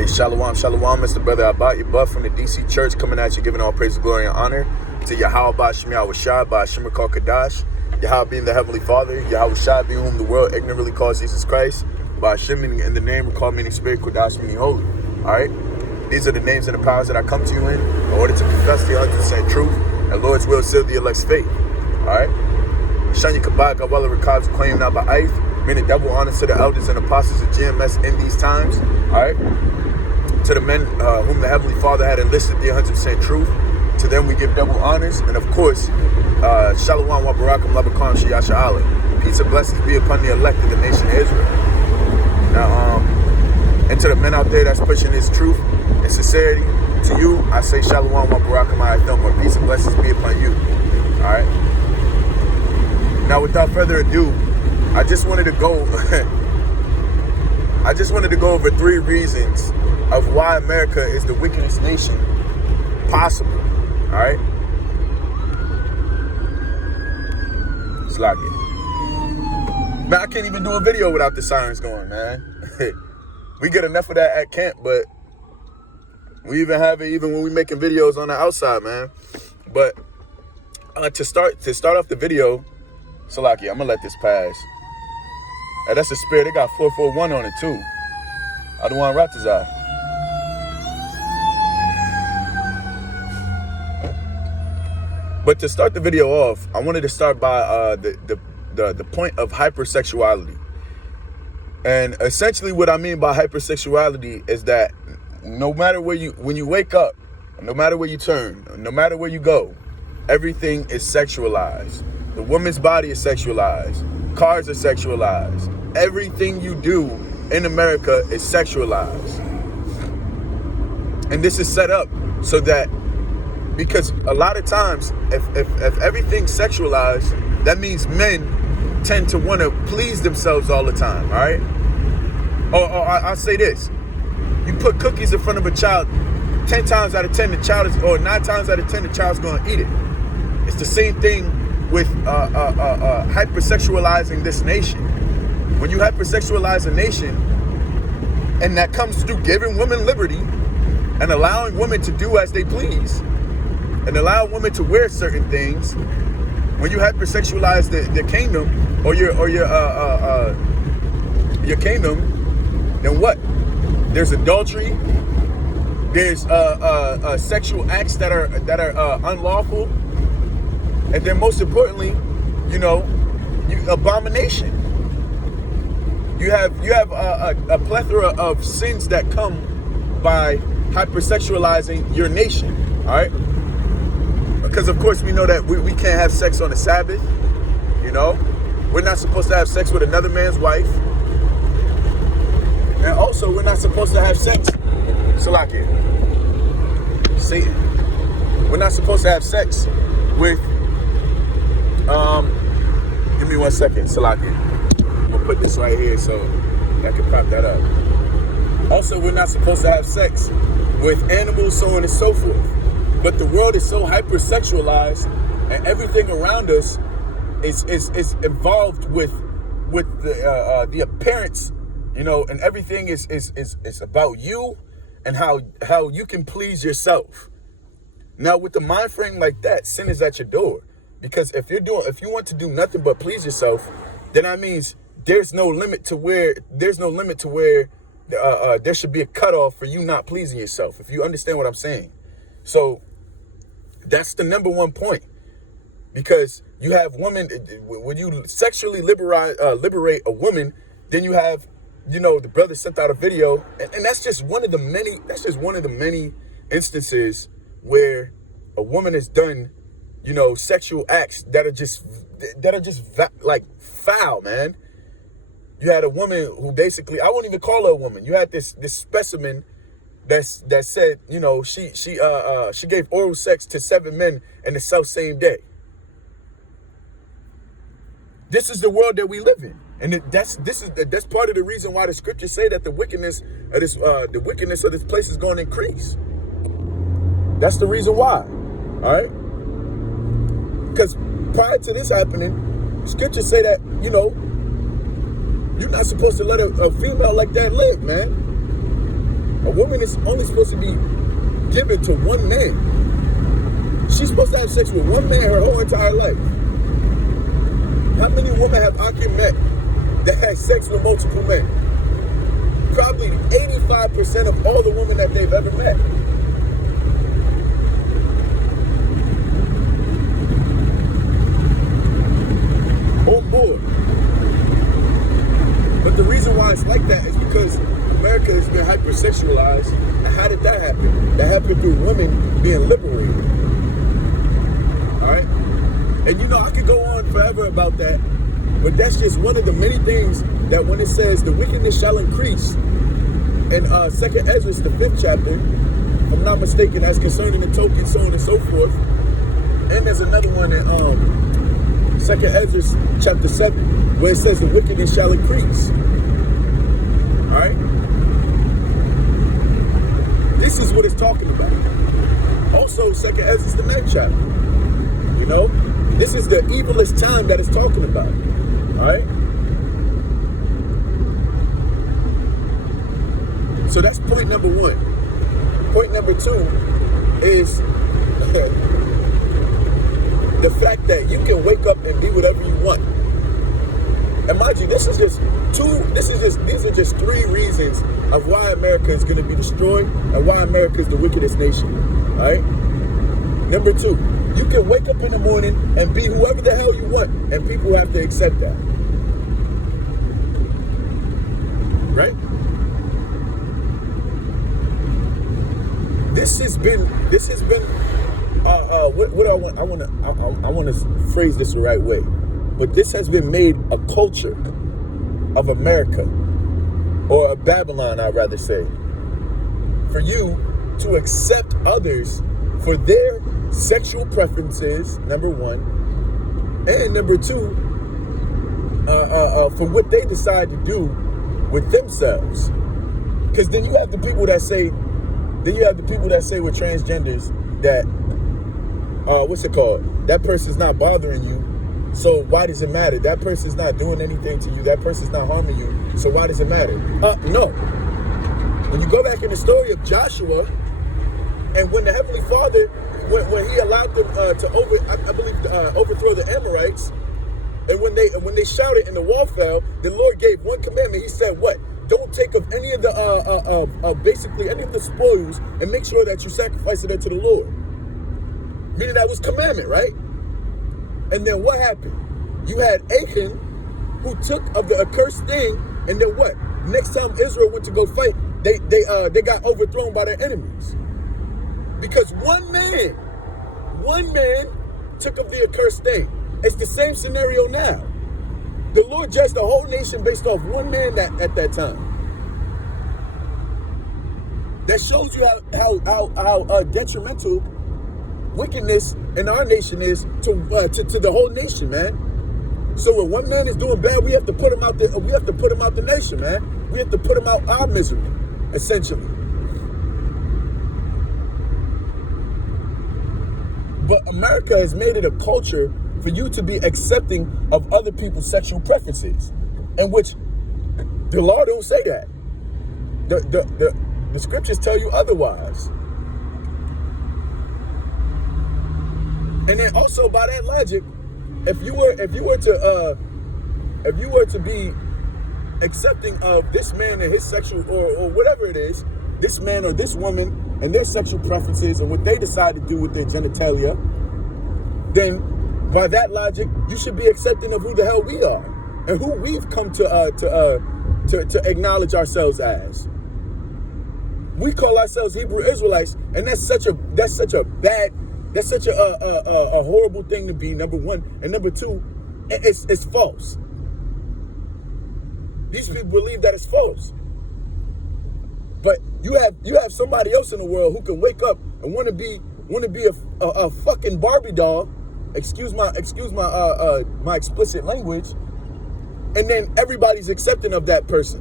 Hey, shalom, shalom, Mr. Brother Abba, your buff from the DC Church, coming at you, giving all praise, glory, and honor to Yahweh Shem Yahushua, by Shemar Kal Kadash, Yahweh being the Heavenly Father, Yahushua being whom the world ignorantly calls Jesus Christ, by Shem meaning in the name, recall meaning spirit, Kodash meaning holy. Alright? These are the names and the powers that I come to you in order to confess the 100% truth, and Lord's will seal the elect's faith. Alright? Shanya Kabak, Gawala Rakab's claim now by Aith, meaning double honors to the elders and apostles of GMS in these times. Alright? To the men whom the Heavenly Father had enlisted the 100% truth, to them we give double honors. And of course, Shalom wa Barakam Labakam Shiyasha Allah. Peace and blessings be upon the elect of the nation of Israel. Now, and to the men out there that's pushing this truth and sincerity, to you, I say Shalom wa Barakam Ayathem, or peace and blessings be upon you. Alright? Now, without further ado, I just wanted to go over 3 reasons of why America is the wickedest nation possible. All right? It's like it. Man, I can't even do a video without the sirens going, man. We get enough of that at camp, but we even have it even when we making videos on the outside, man. But to start off the video, Salaki, I'm gonna let this pass. Hey, that's a spirit. They got 441 on it too. I don't want Ratazar. But to start the video off, I wanted to start by the point of hypersexuality. And essentially what I mean by hypersexuality is that no matter where when you wake up, no matter where you turn, no matter where you go, everything is sexualized. The woman's body is sexualized. Cars are sexualized. Everything you do in America is sexualized. And this is set up so that, because a lot of times, if everything's sexualized, that means men tend to want to please themselves all the time, all right? Or I'll say this. You put cookies in front of a child, 10 times out of 10, the child is, or 9 times out of 10, the child's going to eat it. It's the same thing with hypersexualizing this nation. When you hypersexualize a nation, and that comes through giving women liberty and allowing women to do as they please, and allow women to wear certain things, when you hypersexualize the kingdom or your kingdom, then what? There's adultery. There's sexual acts that are unlawful, and then most importantly, abomination. You have a plethora of sins that come by hypersexualizing your nation. All right. Because, of course, we know that we can't have sex on the Sabbath, We're not supposed to have sex with another man's wife. And also, we're not supposed to have sex. Salakia. Satan. We're not supposed to have sex with, give me 1 second, Salakia. I'm going to put this right here so I can pop that up. Also, we're not supposed to have sex with animals, so on and so forth. But the world is so hypersexualized, and everything around us is involved with the appearance, and everything is about you and how you can please yourself. Now, with the mind frame like that, sin is at your door. Because if you want to do nothing but please yourself, then that means there's no limit to where there should be a cutoff for you not pleasing yourself. If you understand what I'm saying. So that's the number one point, because you have women, when you sexually liberate a woman, then you have, the brother sent out a video, and that's just one of the many instances where a woman has done, sexual acts that are just like foul, man. You had a woman who basically, I won't even call her a woman. You had this specimen that said, she gave oral sex to 7 men in the same day. This is the world that we live in, and that's part of the reason why the scriptures say that the wickedness of this place is going to increase. That's the reason why. All right, because prior to this happening, scriptures say that you're not supposed to let a female like that live, man. A woman woman is only supposed to be given to one man. She's supposed to have sex with one man her whole entire life. How many women have Aki met that had sex with multiple men? Probably 85% of all the women that they've ever met. On board. But the reason why it's like that is because America has been hypersexualized. And how did that happen? That happened through women being liberated. Alright? And you know, I could go on forever about that, but that's just one of the many things that when it says the wickedness shall increase in 2nd Ezra, the 5th chapter, if I'm not mistaken, that's concerning the token, so on and so forth. And there's another one in 2nd Ezra chapter 7, where it says the wickedness shall increase. Alright? This is what it's talking about. Also, 2nd Ezra, the 9th chapter. You know? This is the evilest time that it's talking about. Alright? So that's point number one. Point number two is the fact that you can wake up and be whatever you want. And mind you, these are just three reasons of why America is going to be destroyed and why America is the wickedest nation. Alright? Number two, you can wake up in the morning and be whoever the hell you want, and people have to accept that. Right? This has been what I want to phrase this the right way. But this has been made a culture of America, or of Babylon, I'd rather say, for you to accept others for their sexual preferences, number one, and number two, for what they decide to do with themselves. Because then you have the people that say with transgenders that, what's it called? That person's not bothering you, so why does it matter? That person's not doing anything to you. That person's not harming you, so why does it matter? No. When you go back in the story of Joshua, and when the Heavenly Father, when he allowed them to overthrow the Amorites, and when they shouted and the wall fell, the Lord gave one commandment. He said, what? Don't take of any of the basically any of the spoils, and make sure that you sacrifice it unto the Lord. Meaning that was commandment, right? And then what happened? You had Achan, who took of the accursed thing, and then what? Next time Israel went to go fight, they got overthrown by their enemies. Because one man took of the accursed thing. It's the same scenario now. The Lord judged the whole nation based off one man at that time. That shows you how detrimental wickedness in our nation is to the whole nation, man. So when one man is doing bad, we have to put him out there. We have to put him out the nation, man. We have to put him out our misery, essentially. But America has made it a culture for you to be accepting of other people's sexual preferences, in which the law don't say that. The scriptures tell you otherwise. And then also by that logic, if you were to be accepting of this man and his sexual or whatever it is, this man or this woman and their sexual preferences and what they decide to do with their genitalia, then by that logic, you should be accepting of who the hell we are and who we've come to acknowledge ourselves as. We call ourselves Hebrew Israelites, and that's such a horrible thing to be, number one. And number two, it's false. These people believe that it's false. But you have somebody else in the world who can wake up and want to be a fucking Barbie doll. Excuse my explicit language. And then everybody's accepting of that person.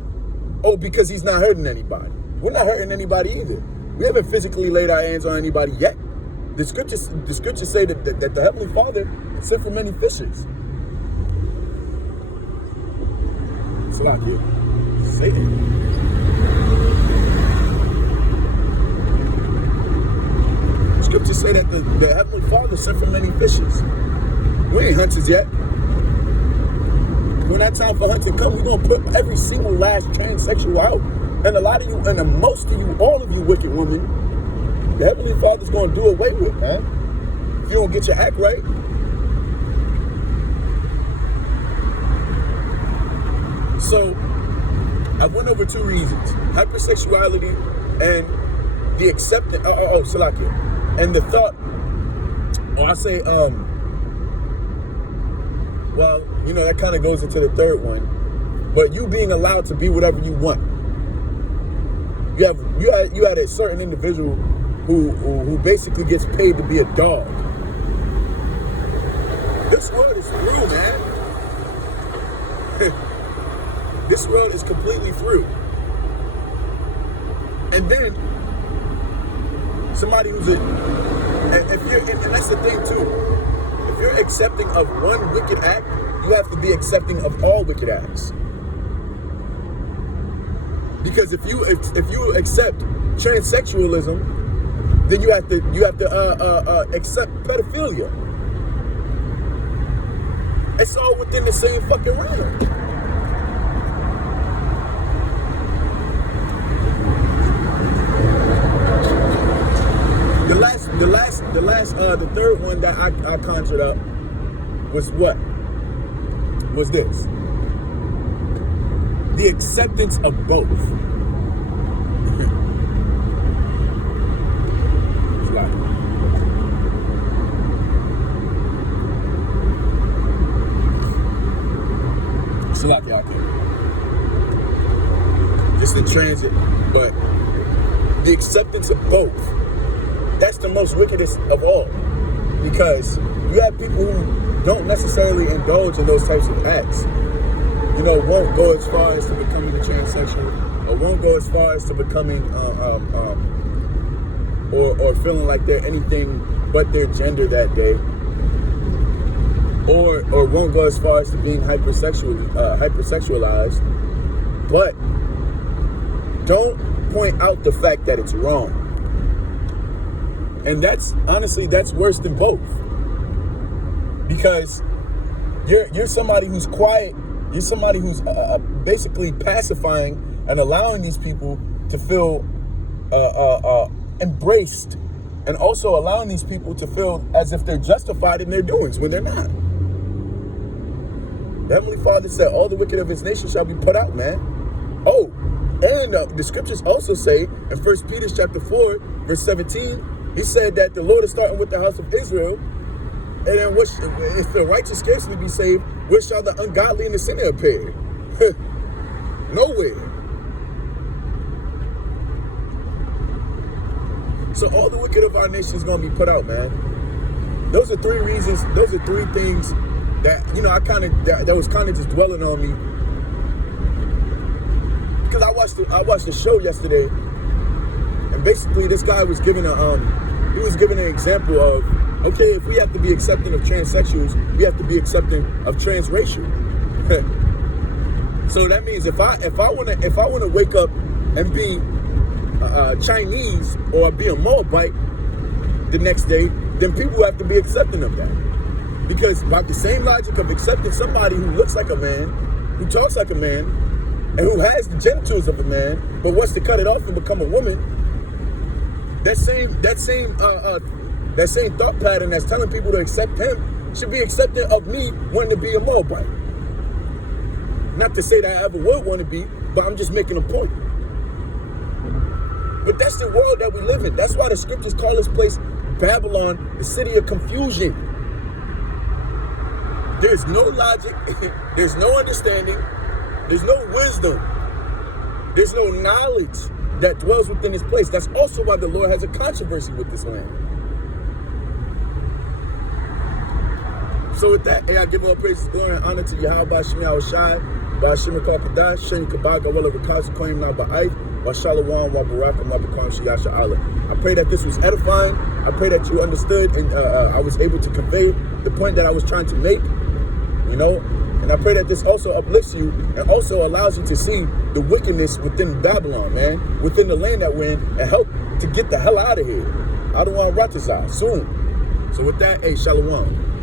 Oh, because he's not hurting anybody. We're not hurting anybody either. We haven't physically laid our hands on anybody yet. The scriptures say that the Heavenly Father sent for many fishes. It's like you say that. that the Heavenly Father sent for many fishes. We ain't hunters yet. When that time for hunting comes, we're going to put every single last transsexual out. And a lot of you, and most of you, all of you wicked women, the Heavenly Father's going to do away with, man. If you don't get your act right. So, I went over two reasons. Hypersexuality and the acceptance, Salakia. And the thought, or I say, well, you know, that kind of goes into the third one. But you being allowed to be whatever you want. You had a certain individual who basically gets paid to be a dog. This world is through, man. This world is completely through. And then somebody who's and that's the thing too. If you're accepting of one wicked act, you have to be accepting of all wicked acts. Because if you accept transsexualism, then you have to accept pedophilia. It's all within the same fucking realm. The third one that I conjured up was what? Was this. The acceptance of both. It's like y'all can. Just in transit, but the acceptance of both. That's the most wickedest of all, because you have people who don't necessarily indulge in those types of acts. You know, won't go as far as to becoming a transsexual, or won't go as far as to becoming, or feeling like they're anything but their gender that day, or won't go as far as to being hypersexualized, but don't point out the fact that it's wrong. And that's honestly, that's worse than both, because you're somebody who's quiet. You're somebody who's basically pacifying and allowing these people to feel embraced, and also allowing these people to feel as if they're justified in their doings when they're not. The Heavenly Father said, all the wicked of his nation shall be put out, man. Oh, and the scriptures also say in 1 Peter chapter 4, verse 17, he said that the Lord is starting with the house of Israel, and then if the righteous scarcely be saved, where shall the ungodly and the sinner appear? Nowhere. So all the wicked of our nation is going to be put out, man. Those are three reasons. Those are three things that, you know, that was kind of just dwelling on me, because I watched the show yesterday, and basically this guy was giving an example of, okay, if we have to be accepting of transsexuals, we have to be accepting of transracial. So that means if I want to wake up and be Chinese or be a Moabite the next day, then people have to be accepting of that. Because by the same logic of accepting somebody who looks like a man, who talks like a man, and who has the genitals of a man, but wants to cut it off and become a woman, that same thought pattern that's telling people to accept him should be accepting of me wanting to be a Moabite. Not to say that I ever would want to be, but I'm just making a point. But that's the world that we live in. That's why the scriptures call this place Babylon, the city of confusion. There's no logic, there's no understanding, there's no wisdom, there's no knowledge that dwells within this place. That's also why the Lord has a controversy with this land. So with that, I give all praises, glory, and honor to Yahweh Shemiah Shai, Ba'ashim Kadash, Shen Kabag, Awala Rakazi, Koyim Na Ba'ayf, Wa Shalom, Wa Barakam, Wa Bakam Shiyasha Allah. I pray that this was edifying. I pray that you understood, and I was able to convey the point that I was trying to make, you know, and And I pray that this also uplifts you and also allows you to see the wickedness within Babylon, man, within the land that we're in, and help to get the hell out of here. I don't want to soon. So with that, hey, shalom.